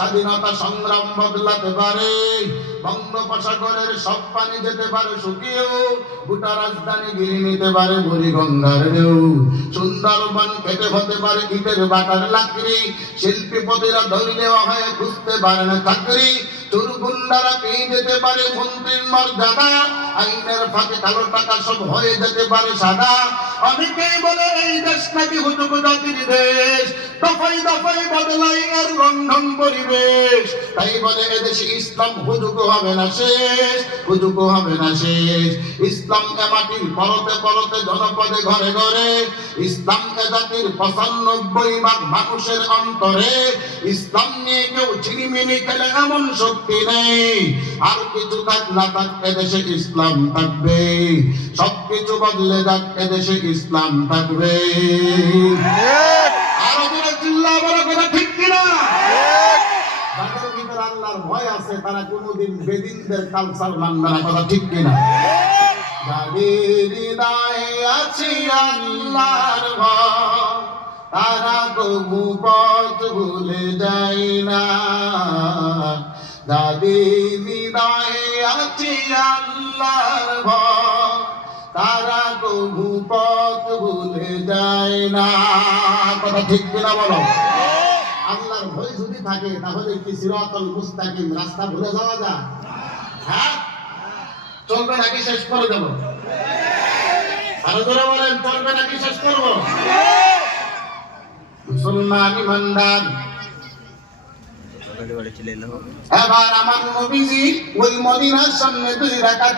স্বাধীনতা সংগ্রাম বদলাতে পারে, বঙ্গোপসাগরের সব পানি যেতে পারে শুকিয়েও, গোটা রাজধানী গিরি নিতে পারে বুড়িগঙ্গার ঢেউ, সুন্দরবন কেটে হতে পারে ইটের বাটার লাকড়ি, শিল্পীপতিরা ধরলে হয়ে খুঁজতে পারে না চাকরি, চোরগুন্ডারা পেয়ে যেতে পারে মন্ত্রীর মর্যাদা, আইনের ফাঁকে কালো টাকা সব হয়ে যেতে পারে সাদা। অনেকেই বলে এই দেশ নাকি হুজুগ জাতির দেশ, দফায় দফায় বদলাই এর রন্ধন পরিবেশ, তাই বলে এদেশে ইসলাম হুজুগ হবে না শেষ, হুজুগ হবে না শেষ। ইসলাম এ মাটির পরতে পরতে জনপদে ঘরে ঘরে, ইসলাম এ জাতির ৯৫% মানুষের অন্তরে, ইসলাম নিয়ে কেউ চিনিমিনি খেলে এমন শক্তি নেই, আর কিছু থাক না থাক এদেশে ইসলাম থাকবে, সবকিছু বদলে যাক এদেশে ইসলাম থাকবে। আরো জোরে চিল্লা বড় কথা ঠিক কিনা? যাদের ভিতরে আল্লাহর ভয় আছে তারা কোনোদিন বেদিনদের কালচার মানবে না, কথা ঠিক কিনা? যাদের হৃদয়ে আছে আল্লাহর ভয় তারা কবু পথ ভুলে যায় না, যাদের হৃদয়ে আছে আল্লাহর ভয় তারা কবু পথ ভুলে যায় না, কথা ঠিক কিনা বলো? আল্লাহর ভয় যদি থাকে তাহলে কি সিরাতুল মুস্তাকিম রাস্তা ভুলে যাওয়া যায়? হ্যাঁ, চলবে নাকি শেষ করে দেব? আরো জোরে বলেন, চলবে নাকি শেষ করব? মুসলমান ইমানদার, এবার আমার নবীজি ওই মদিনার সামনে 2 রাকাত